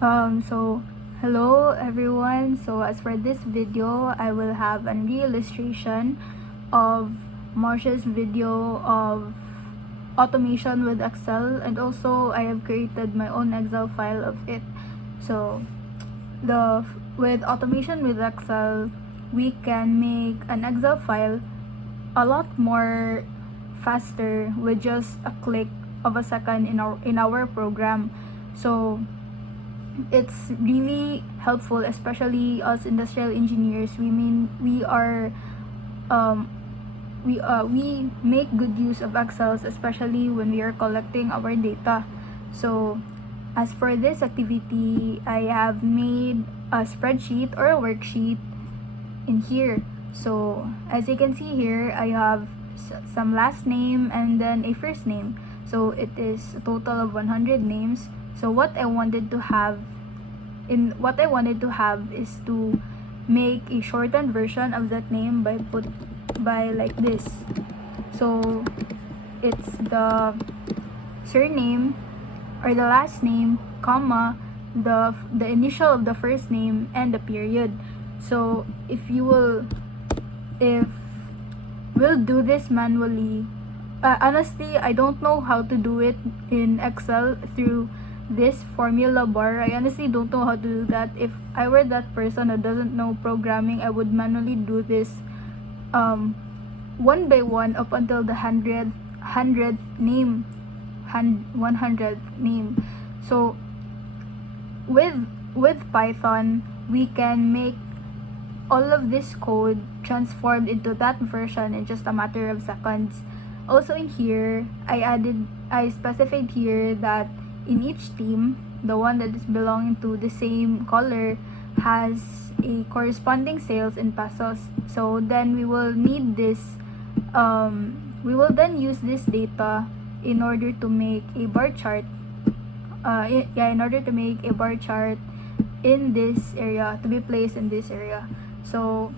So hello everyone. So as for this video, I will have an illustration of Marsha's video of automation with Excel, and also I have created my own Excel file of it. So the with automation with Excel, we can make an Excel file a lot more faster with just a click of a second in our program. So it's really helpful, especially us industrial engineers. We are um, we make good use of Excels, especially when we are collecting our data. So as for this activity, I have made a spreadsheet or a worksheet in here. So as you can see here, I have some last name and then a first name. So it is a total of 100 names. So what I wanted to have is to make a shortened version of that name by like this. So it's the surname or the last name, comma, the initial of the first name and the period. So if we'll do this manually, honestly I don't know how to do it in Excel through this formula bar. I honestly don't know how to do that. If I were that person who doesn't know programming, I would manually do this one by one up until the 100th name. So with Python, we can make all of this code transformed into that version in just a matter of seconds. Also in here, I specified here that in each team, the one that is belonging to the same color has a corresponding sales in pesos. So then we will need this, we will then use this data in order to make a bar chart. In order to make a bar chart in this area, to be placed in this area. So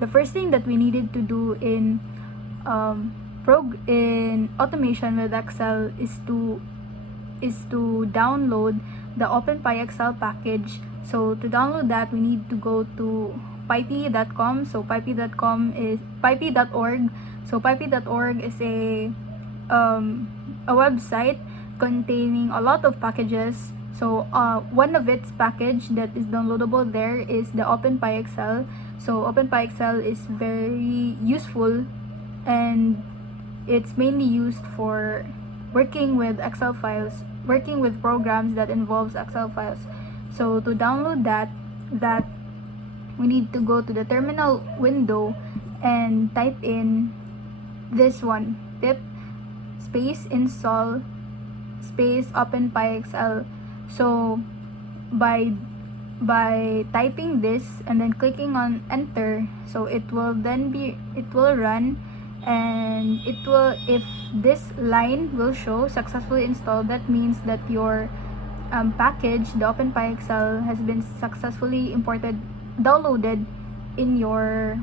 the first thing that we needed to do in automation with Excel is to download the OpenPy Excel package. So to download that, we need to go to pyp.com. So pyp.org. So pyp.org is a website containing a lot of packages. So one of its package that is downloadable there is the OpenPy Excel. So OpenPy Excel is very useful, and it's mainly used for working with Excel files, working with programs that involves Excel files. So to download that we need to go to the terminal window and type in this one, pip space install space OpenPy Excel. So by typing this and then clicking on enter, so it will run, and if this line will show successfully installed, that means that your package, the OpenPy Excel, has been successfully downloaded in your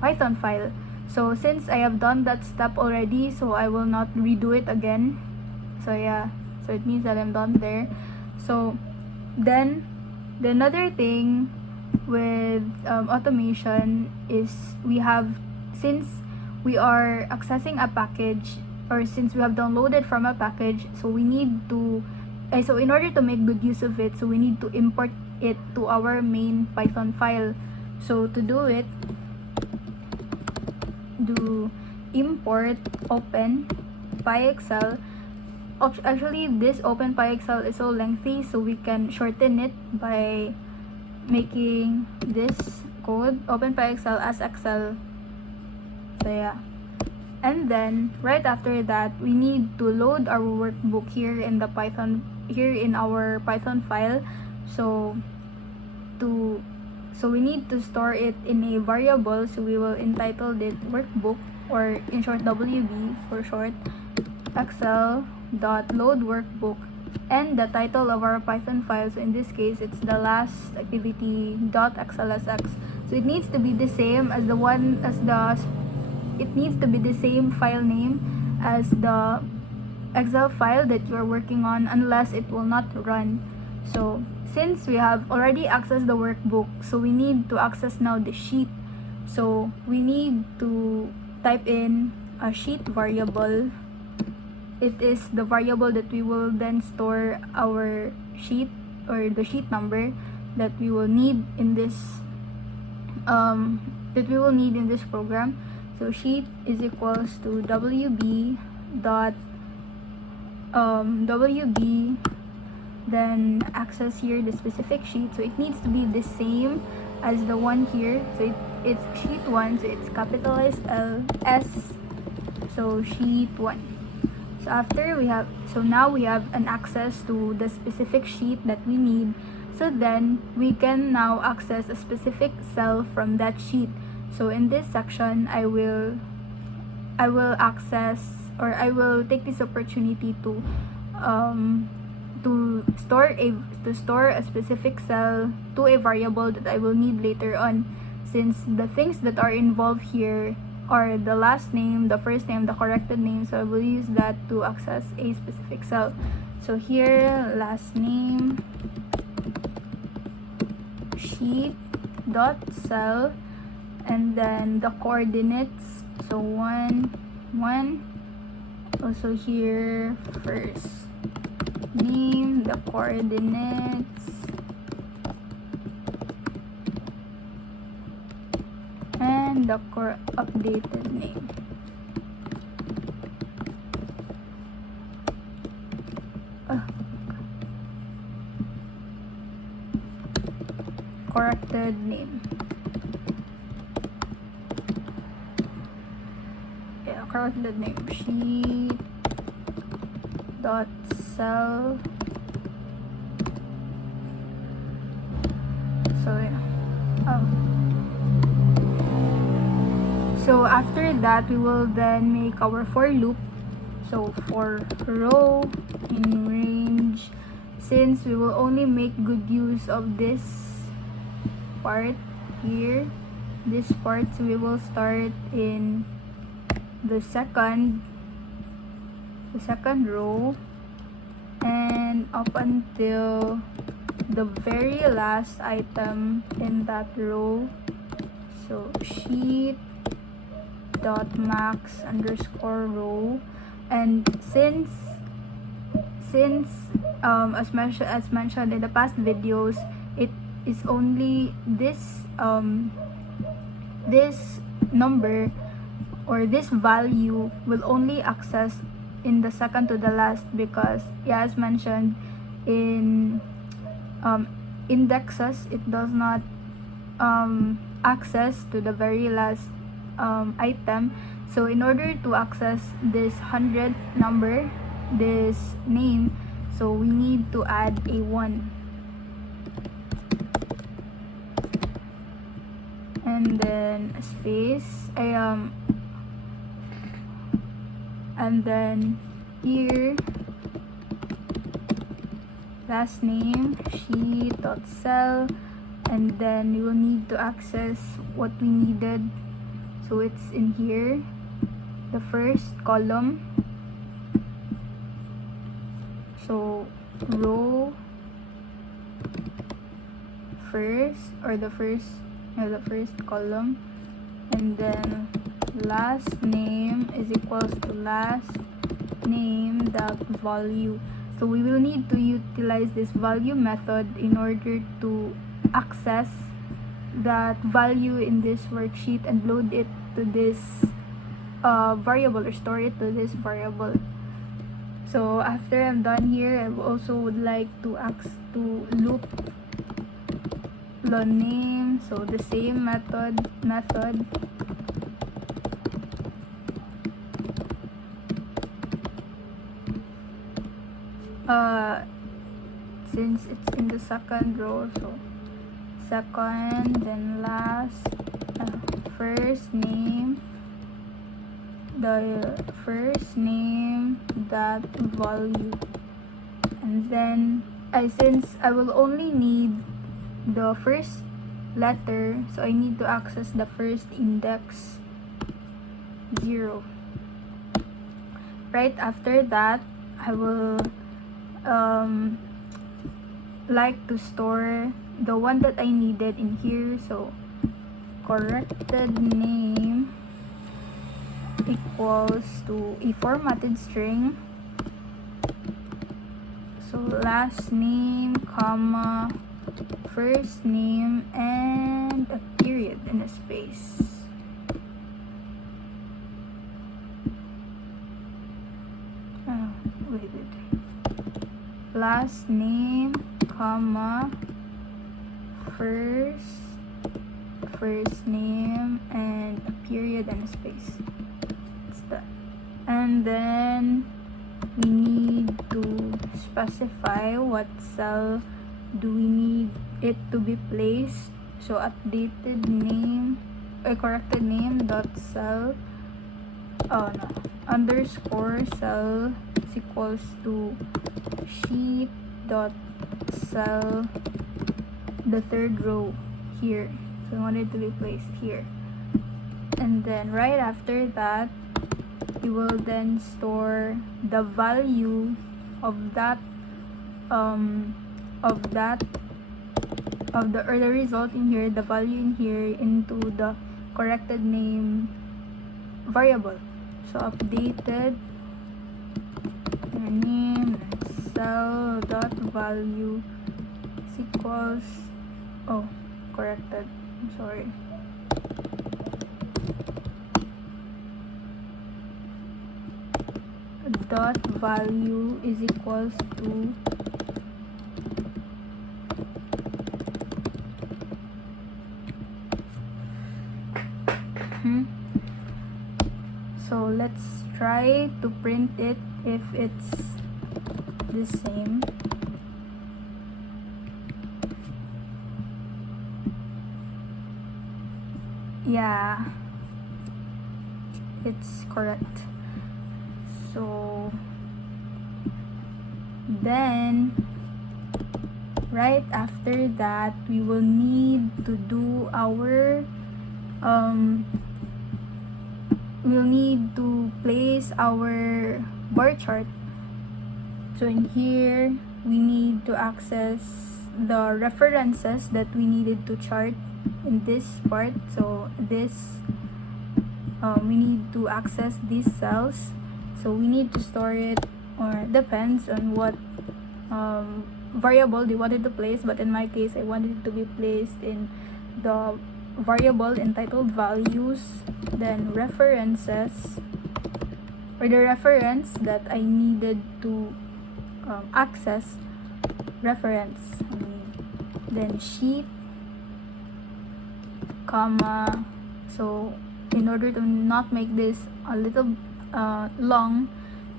Python file. So since I have done that step already, so I will not redo it again. So yeah, so it means that I'm done there. So then the another thing with automation is since we are accessing a package, or since we have downloaded from a package, so we need to so in order to make good use of it, so we need to import it to our main Python file. So to do it, do import OpenPy Excel. Actually, this OpenPy Excel is so lengthy, so we can shorten it by making this code OpenPy Excel as Excel. So yeah, and then right after that, we need to load our workbook here in our Python file. So we need to store it in a variable, so we will entitle it workbook, or in short WB for short, excel.load workbook, and the title of our Python file, so in this case it's the last activity.xlsx. So it needs to be the same as it needs to be the same file name as the Excel file that you are working on, unless it will not run. So since we have already accessed the workbook, so we need to access now the sheet. So we need to type in a sheet variable. It is the variable that we will then store our sheet, or the sheet number that we will need in this program. So sheet is equals to wb dot wb, then access here the specific sheet. So it needs to be the same as the one here. So it's sheet 1, so it's capitalized LS, so sheet 1. So now we have an access to the specific sheet that we need. So then we can now access a specific cell from that sheet. So in this section, I will access, or I will take this opportunity to store a specific cell to a variable that I will need later on, since the things that are involved here are the last name, the first name, the corrected name. So I will use that to access a specific cell. So here, last name, sheet dot cell, and then the coordinates, so 1 1. Also here, first name, the coordinates, and the updated name. Corrected name. Yeah, corrected name. Sheet dot cell. So yeah. So after that, we will then make our for loop. So for row in range, since we will only make good use of this part here, this part, so we will start in the second row and up until the very last item in that row. So sheet dot max underscore row. And since as mentioned in the past videos, it is only this this number, or this value, will only access in the second to the last, because yeah, as mentioned in indexes, it does not access to the very last item. So in order to access this 100th number, this name, so we need to add a 1, and then a space, and then here, last name, sheet dot cell, and then we will need to access what we needed. So it's in here, the first column, so row first, or the first column, and then last name is equals to last name dot value. So we will need to utilize this value method in order to access that value in this worksheet and load it to this variable, or store it to this variable. So after I'm done here, I also would like to loop the name. So the same method, since it's in the second row, so second, then last, first name, the first name that value, and then since I will only need the first letter, so I need to access the first index 0. Right after that, I will like to store the one that I needed in here. So corrected name equals to a formatted string. So last name, comma, first name, and a period and a space. Last name, comma, first name, and a period and a space. That's that. And then we need to specify what cell do we need it to be placed. So updated name or corrected name dot cell underscore cell is equals to sheet dot cell, the third row here. So I want it to be placed here. And then right after that, you will then store the value of that the result in here, the value in here, into the corrected name variable. So updated name cell dot value is equals corrected, I'm sorry, dot value is equals to so let's try to print it if it's the same. Yeah, it's correct. So then right after that, we will need to do our we'll need to place our bar chart. So in here, we need to access the references that we needed to chart in this part. So this we need to access these cells. So we need to store it, or depends on what variable they wanted to place, but in my case I wanted it to be placed in the variable entitled values, then references, or the reference that I needed to access reference, then sheet, comma. So in order to not make this a little long,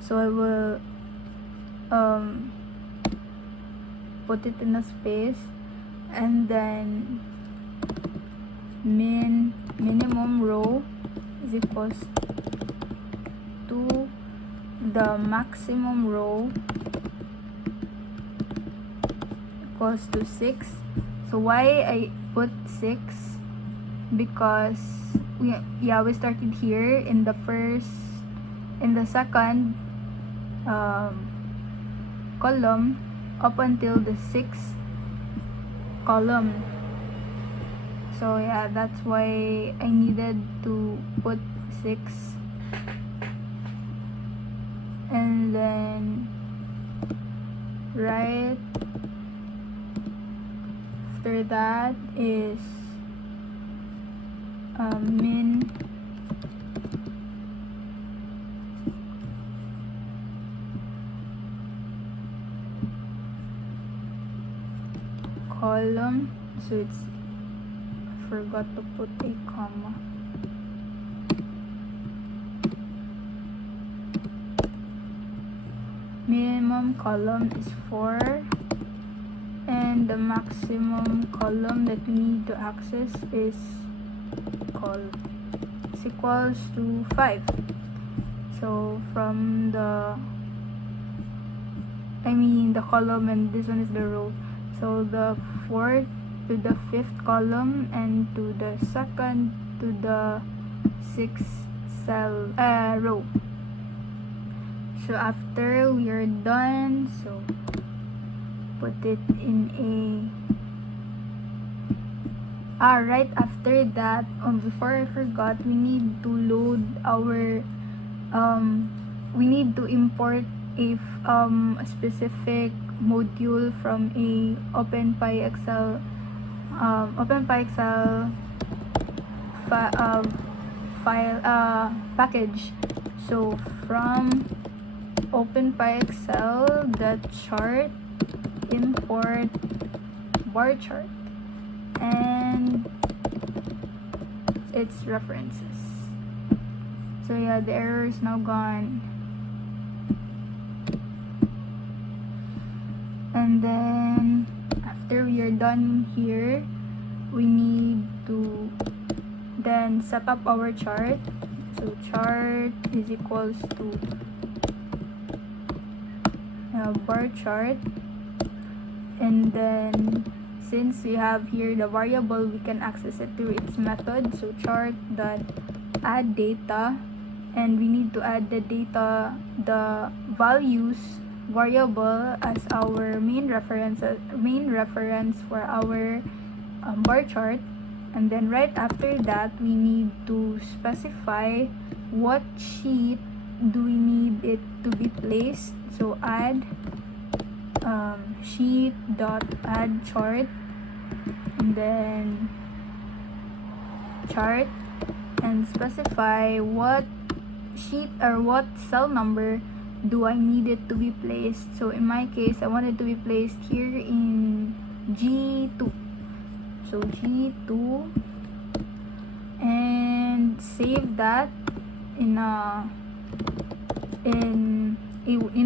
so I will put it in a space, and then minimum row is equals to the maximum row equals to 6. So why I put 6? Because we started here in the second column up until the 6th column. So yeah, that's why I needed to put 6. And then right after that is min column. So it's, I forgot to put a comma. Minimum column is 4, and the maximum column that we need to access is equals to 5. So from the column, and this one is the row. So the 4th to the 5th column, and to the 2nd to the 6th row. So after we are done, so put it in a right after that, before I forgot, we need to load our we need to import a specific module from a OpenPyXL file package. So from OpenPyXL chart, import bar chart and its references. So yeah, the error is now gone. And then after we are done here, we need to then set up our chart. So chart is equals to bar chart, and then since we have here the variable, we can access it through its method. So chart dot add data, and we need to add the values variable as our main reference for our bar chart. And then right after that, we need to specify what sheet do we need it to be placed. So add sheet dot add chart, and then chart, and specify what sheet or what cell number do I need it to be placed. So in my case, I want it to be placed here in G2. So G2, and save that in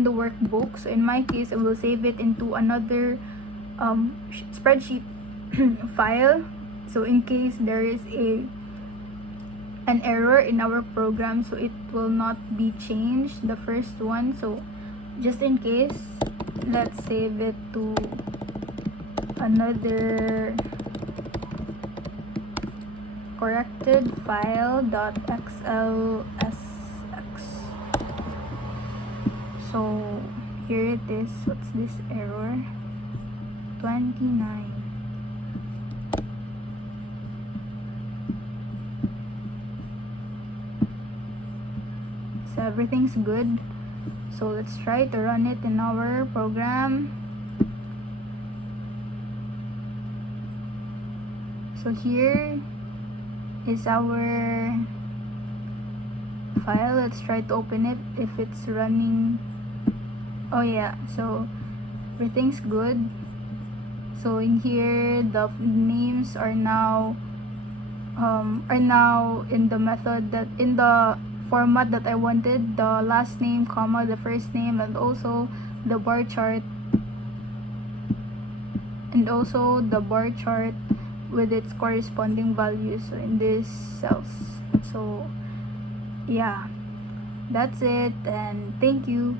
the workbook. So in my case, I will save it into another spreadsheet file. So in case there is an error in our program, so it will not be changed, the first one. So just in case, let's save it to another corrected file .xlsx. So here it is. What's this error? 29. So everything's good. So let's try to run it in our program. So here is our file. Let's try to open it if it's running. Oh yeah, so everything's good. So in here, the names are now in the method that in the format that I wanted, the last name, comma, the first name, and also the bar chart, with its corresponding values in these cells. So yeah, that's it, and thank you.